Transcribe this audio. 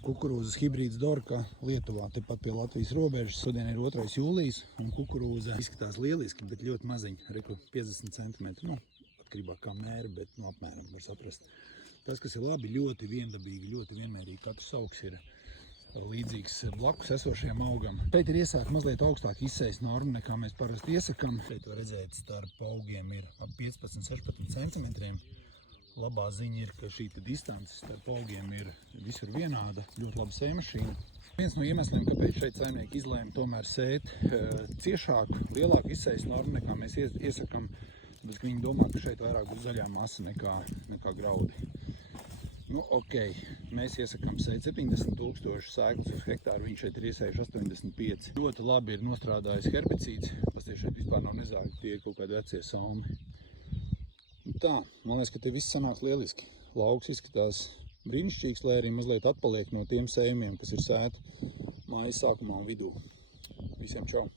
Kukurūzas hibrīds Dorka Lietuvā, tepat pie Latvijas robežas. Šodien ir 2. jūlijas un kukurūza izskatās lieliski, bet ļoti maziņa, reku 50 cm. Nu, atkarībā kā mēra, bet nu, apmēram var saprast. Tas, kas ir labi, ļoti viendabīgi, ļoti vienmērīgi. Katrs augs ir līdzīgs blakus esošajam augam. Šeit ir iesākt mazliet augstāk izsejas norma, nekā mēs parasti iesakam. Šeit var redzēt, starp augiem ir ap 15–16 cm. Labā ziņa ir, ka šī distance starp augiem ir visur vienāda, ļoti laba sēmašīna. Viens no iemesliem, kāpēc šeit saimnieki izlēma tomēr sēt ciešāk, lielāku izsejas normu nekā mēs iesakam, bet viņi domā, ka šeit vairāk būs zaļā masa nekā graudi. Nu, ok, mēs iesakam sēt 70 000 sēklas uz hektāru, viņš šeit ir iesējuši 85. Ļoti labi ir nostrādājis herbicīds, pasties šeit vispār nav nezāļu, tie ir kaut kādi vecie salmi. Tā, man liekas, ka te viss sanāks lieliski. Lauks izskatās brīnišķīgs, lai arī mazliet atpaliek no tiem sējumiem, kas ir sēti mājas sākumā un vidū. Visiem čau!